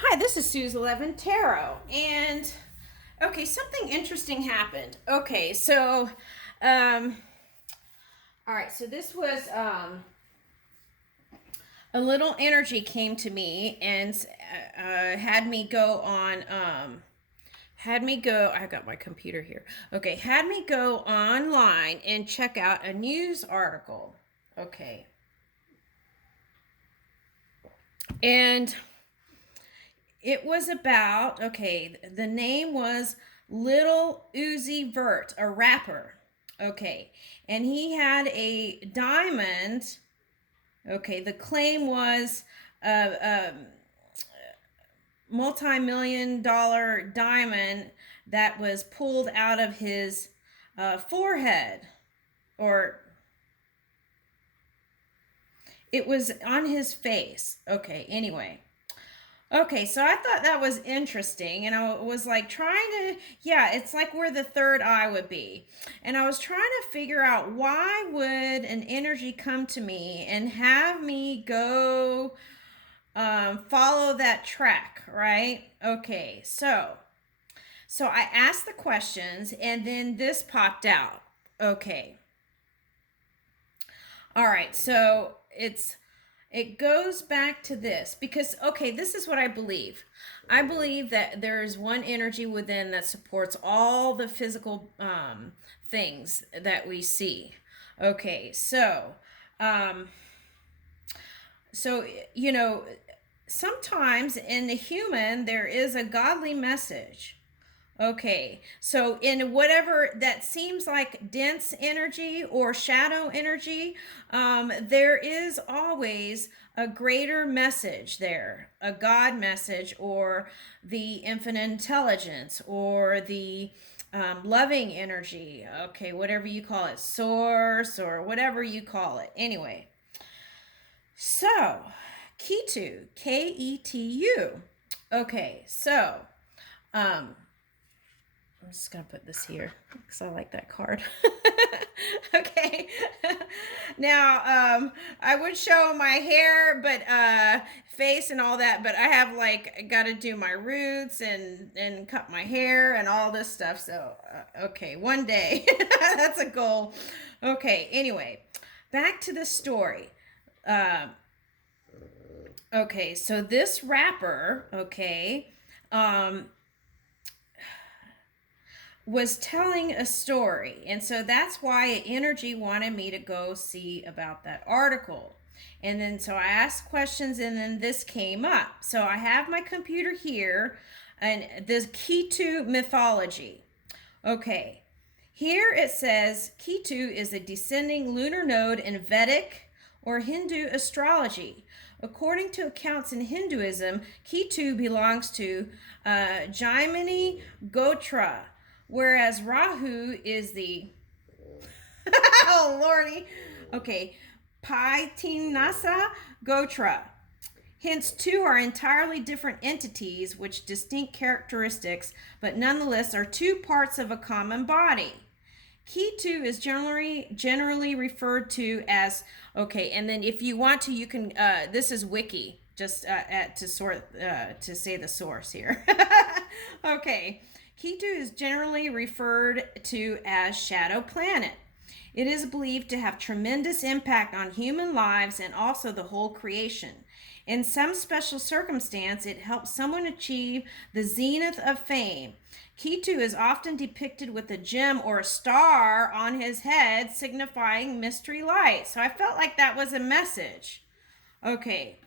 Hi, this is Sue's 11 Tarot, and okay, something interesting happened. Okay, so, um, all right, so this was a little energy came to me and had me go on, had me go, I got my computer here. Okay, had me go online and check out a news article. Okay, and it was about, okay, the name was Lil Uzi Vert, a rapper. Okay, and he had a diamond. Okay, the claim was a multi-million dollar diamond that was pulled out of his forehead, or it was on his face. Okay, anyway. Okay, so I thought that was interesting, and I was like trying to, yeah, it's like where the third eye would be. And I was trying to figure out why would an energy come to me and have me go follow that track, right? Okay, so I asked the questions, and then this popped out. Okay, all right, so it goes back to this because, okay, this is what I believe. I believe that there is one energy within that supports all the physical things that we see. Okay, um, so you know, sometimes in the human there is a godly message. Okay, so in whatever that seems like dense energy or shadow energy, there is always a greater message there, a God message, or the infinite intelligence, or the loving energy. Okay, whatever you call it, source, or whatever you call it. Anyway, so Ketu, Ketu. Okay, so. Um, I'm just gonna put this here because I like that card. Okay. Now, I would show my hair, but face and all that, but I have like got to do my roots and cut my hair and all this stuff. So, okay, one day that's a goal. Okay. Anyway, back to the story. Um, okay, so this rapper, okay, um, was telling a story. And so that's why energy wanted me to go see about that article. And then so I asked questions, and then this came up. So I have my computer here, and the Ketu mythology. Okay. Here it says Ketu is a descending lunar node in Vedic or Hindu astrology. According to accounts in Hinduism, Ketu belongs to Jaimini Gotra, whereas Rahu is the oh lordy, okay, Paitinasa Gotra. Hence, two are entirely different entities with distinct characteristics, but nonetheless are two parts of a common body. Ketu is generally referred to as, okay, and then if you want to, you can. This is Wiki, just to say the source here. Okay, Ketu is generally referred to as shadow planet. It is believed to have tremendous impact on human lives and also the whole creation. In some special circumstance, it helps someone achieve the zenith of fame. Ketu is often depicted with a gem or a star on his head, signifying mystery light. So I felt like that was a message. Okay.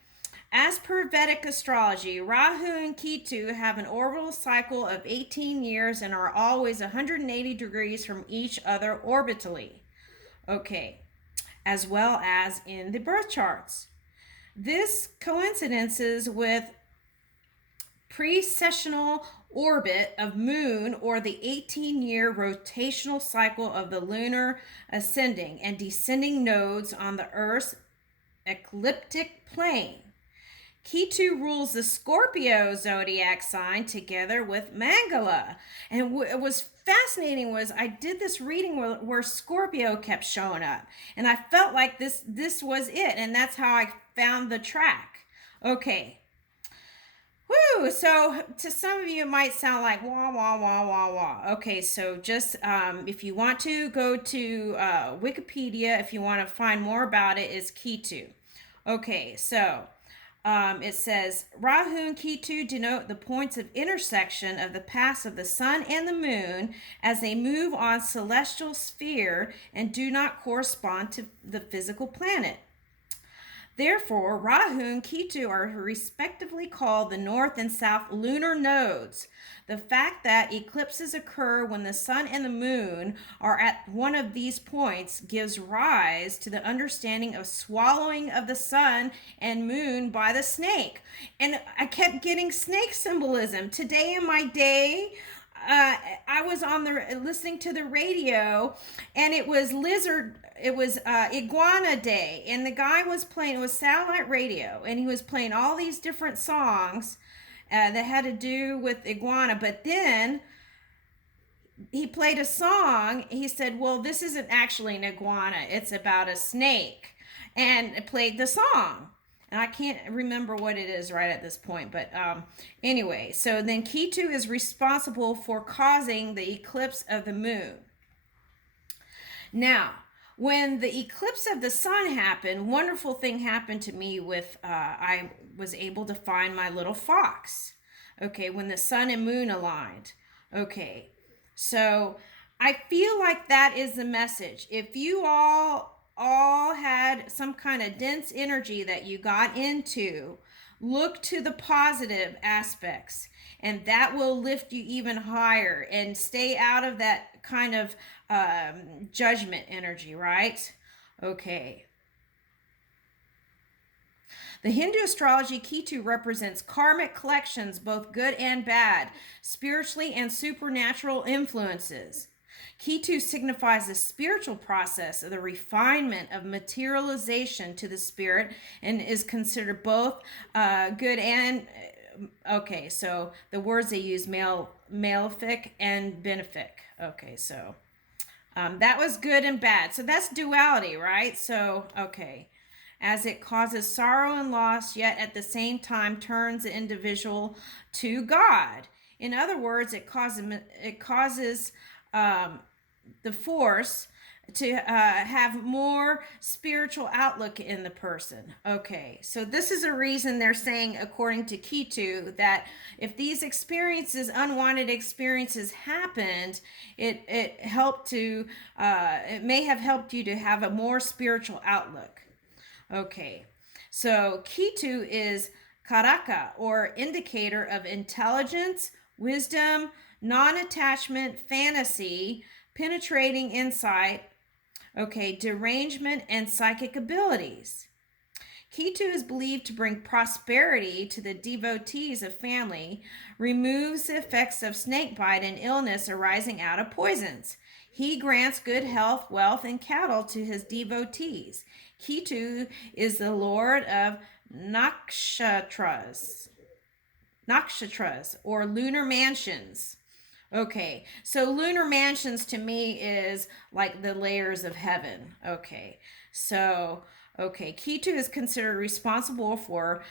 As per Vedic astrology, Rahu and Ketu have an orbital cycle of 18 years and are always 180 degrees from each other orbitally. Okay. As well as in the birth charts. This coincidences with precessional orbit of moon, or the 18-year rotational cycle of the lunar ascending and descending nodes on the Earth's ecliptic plane. Ketu rules the Scorpio zodiac sign together with Mangala. And what was fascinating was I did this reading where Scorpio kept showing up. And I felt like this was it. And that's how I found the track. Okay. Woo! Ooh, so to some of you, it might sound like wah, wah, wah, wah, wah. Okay, so just if you want to go to Wikipedia, if you want to find more about it, is Ketu. Okay, so it says Rahu and Ketu denote the points of intersection of the paths of the sun and the moon as they move on celestial sphere and do not correspond to the physical planet. Therefore, Rahu and Ketu are respectively called the north and south lunar nodes. The fact that eclipses occur when the sun and the moon are at one of these points gives rise to the understanding of swallowing of the sun and moon by the snake. And I kept getting snake symbolism. Today in my day, I was on the listening to the radio, and it was iguana day, and the guy was playing, it was satellite radio, and he was playing all these different songs that had to do with iguana. But then he played a song. He said, well, this isn't actually an iguana, it's about a snake, and it played the song. And I can't remember what it is right at this point. But anyway, so then Ketu is responsible for causing the eclipse of the moon. Now, when the eclipse of the sun happened, wonderful thing happened to me with, I was able to find my little fox. Okay, when the sun and moon aligned. Okay, so I feel like that is the message. If you all had some kind of dense energy that you got into, look to the positive aspects, and that will lift you even higher, and stay out of that kind of judgment energy, right? Okay. The Hindu astrology, Ketu represents karmic collections, both good and bad, spiritually and supernatural influences. Ketu signifies the spiritual process of the refinement of materialization to the spirit, and is considered both good and okay. So the words they use, malefic and benefic. Okay, so that was good and bad. So that's duality, right? So okay, as it causes sorrow and loss, yet at the same time turns the individual to God. In other words, it causes the force to have more spiritual outlook in the person. Okay, so this is a reason they're saying, according to Ketu, that if these experiences, unwanted experiences, happened, it may have helped you to have a more spiritual outlook. Okay, so Ketu is Karaka, or indicator of intelligence, wisdom, non-attachment, fantasy, penetrating insight, okay, derangement, and psychic abilities. Ketu is believed to bring prosperity to the devotees of family, removes the effects of snakebite and illness arising out of poisons. He grants good health, wealth, and cattle to his devotees. Ketu is the lord of nakshatras, or lunar mansions. Okay, so lunar mansions to me is like the layers of heaven. Okay, so, okay, Ketu is considered responsible for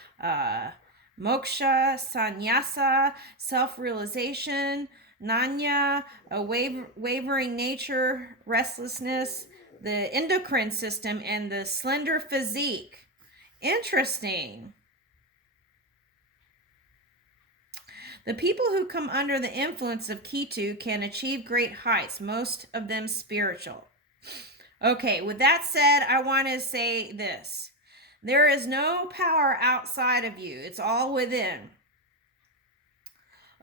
moksha, sannyasa, self-realization, nanya, a wavering nature, restlessness, the endocrine system, and the slender physique. Interesting. The people who come under the influence of Ketu can achieve great heights, most of them spiritual. Okay, with that said, I want to say this. There is no power outside of you. It's all within.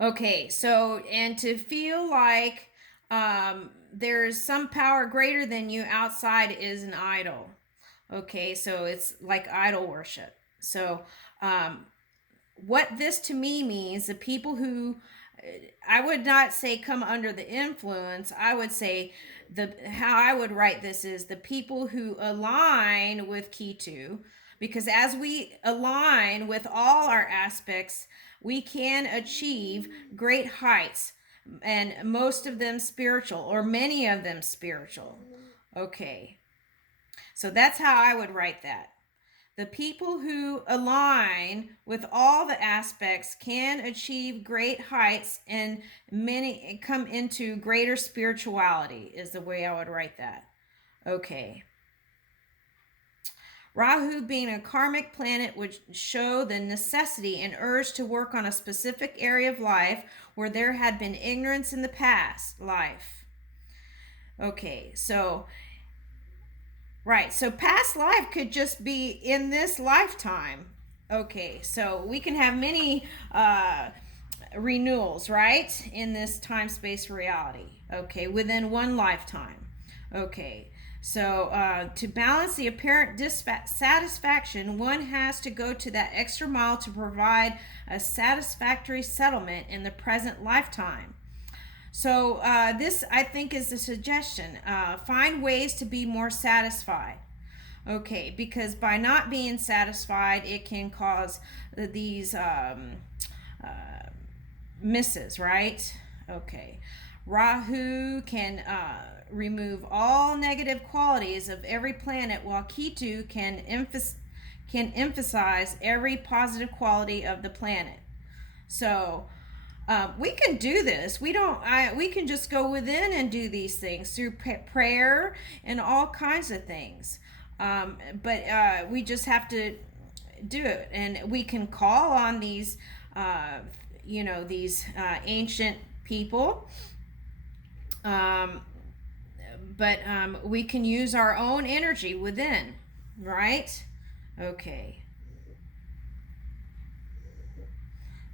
Okay, so, and to feel like there's some power greater than you outside is an idol. Okay, so it's like idol worship. So, what this to me means, the people who, I would not say come under the influence, I would say how I would write this is the people who align with Ketu, because as we align with all our aspects, we can achieve great heights, and most of them spiritual, or many of them spiritual. Okay, so that's how I would write that. The people who align with all the aspects can achieve great heights and many come into greater spirituality, is the way I would write that. Okay. Rahu, being a karmic planet, would show the necessity and urge to work on a specific area of life where there had been ignorance in the past life. Okay, so right, so past life could just be in this lifetime. Okay, so we can have many renewals, right, in this time-space reality. Okay, within one lifetime. Okay, so to balance the apparent dissatisfaction, one has to go to that extra mile to provide a satisfactory settlement in the present lifetime. So this, I think, is the suggestion. Find ways to be more satisfied. Okay, because by not being satisfied, it can cause these misses, right? Okay. Rahu can remove all negative qualities of every planet, while Ketu can emphasize every positive quality of the planet. So we can do this. We can just go within and do these things through prayer and all kinds of things. But we just have to do it, and we can call on these, these ancient people. But we can use our own energy within, right? Okay.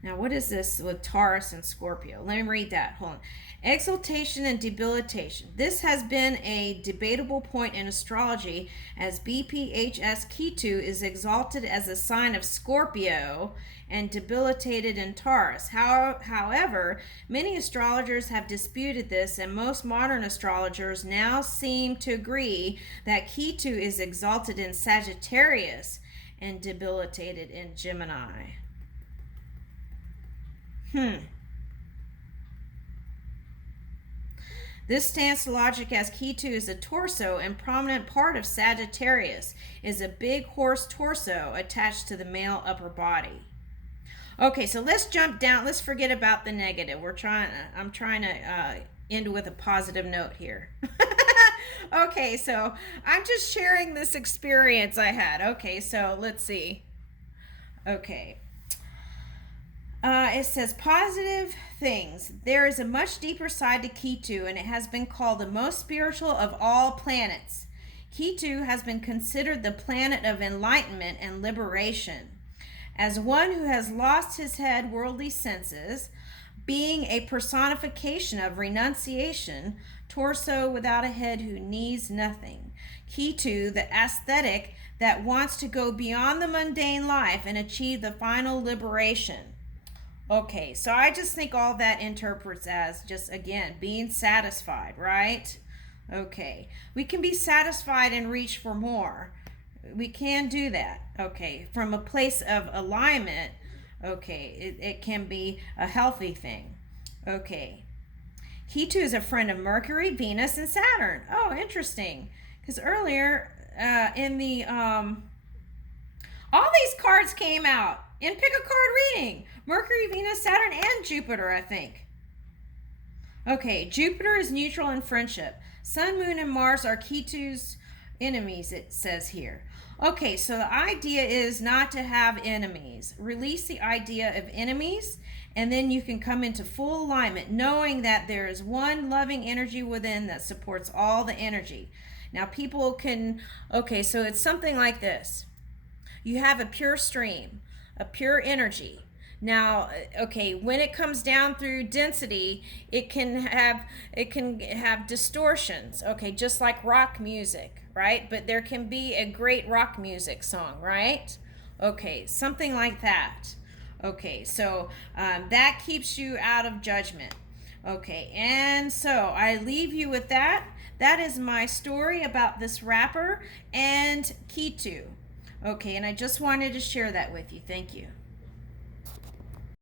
Now, what is this with Taurus and Scorpio? Let me read that. Hold on. Exaltation and debilitation. This has been a debatable point in astrology, as BPHS Ketu is exalted as a sign of Scorpio and debilitated in Taurus. However, many astrologers have disputed this, and most modern astrologers now seem to agree that Ketu is exalted in Sagittarius and debilitated in Gemini. This stands to logic, as Ketu is a torso and prominent part of Sagittarius, is a big horse torso attached to the male upper body. Okay, so let's jump down. Let's forget about the negative. I'm trying to end with a positive note here. Okay, so I'm just sharing this experience I had. Okay, so let's see. Okay. It says positive things. There is a much deeper side to Ketu, and it has been called the most spiritual of all planets. Ketu has been considered the planet of enlightenment and liberation. As one who has lost his head worldly senses, being a personification of renunciation, torso without a head who needs nothing. Ketu, the aesthetic that wants to go beyond the mundane life and achieve the final liberation. Okay, so I just think all that interprets as just, again, being satisfied, right? Okay, we can be satisfied and reach for more. We can do that. Okay, from a place of alignment, okay, it can be a healthy thing. Okay, Ketu is a friend of Mercury, Venus, and Saturn. Oh, interesting. Because earlier in the, all these cards came out in Pick a Card reading. Mercury, Venus, Saturn, and Jupiter, I think. Okay, Jupiter is neutral in friendship. Sun, Moon, and Mars are Ketu's enemies, it says here. Okay, so the idea is not to have enemies. Release the idea of enemies, and then you can come into full alignment, knowing that there is one loving energy within that supports all the energy. Now, people can, okay, so it's something like this. You have a pure stream, a pure energy. Now, okay, when it comes down through density, it can have distortions, okay, just like rock music, right? But there can be a great rock music song, right? Okay, something like that. Okay, so that keeps you out of judgment. Okay, and so I leave you with that. That is my story about this rapper and Ketu. Okay, and I just wanted to share that with you. Thank you.